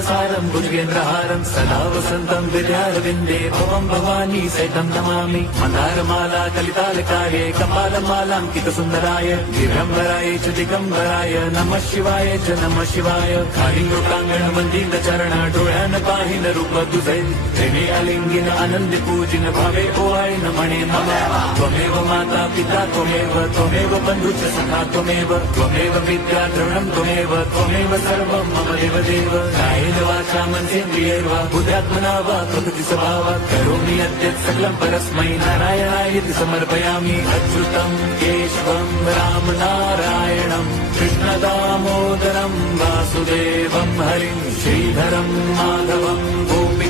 सारं भुजगेन्द्रहारं सदा वसन्तं विद्यारविन्दे भवं भवानी सहितं नमामि मन्दारमाला कलितालकाये कपालमालाङ्कितसुन्दराय दिगम्बराय च दिगम्बराय नमः शिवाय च नमः शिवाय कालिङ्गोटाङ्गण वन्दित चरण डोळ्यान पाहिन रूप तुझे प्रेमे अलिंगिन आनंद पूजिन भावे ओवाळीन म्हणे मम त्वमेव माता पिता त्वमेव बन्धुश्च सखा त्वमेव विद्या द्रविणं त्वमेव सर्वं मम देव कायेन वाचा मनसेन्द्रियैर्वा बुद्ध्यात्मना वा प्रकृति स्वभावात् करोमि यद्यत् सकलं परस्मै नारायणायति समर्पयामि अच्युतं केशवं राम नारायणं कृष्णदामोदरं वासुदेवं हरिं श्रीधरं माधवं गोपी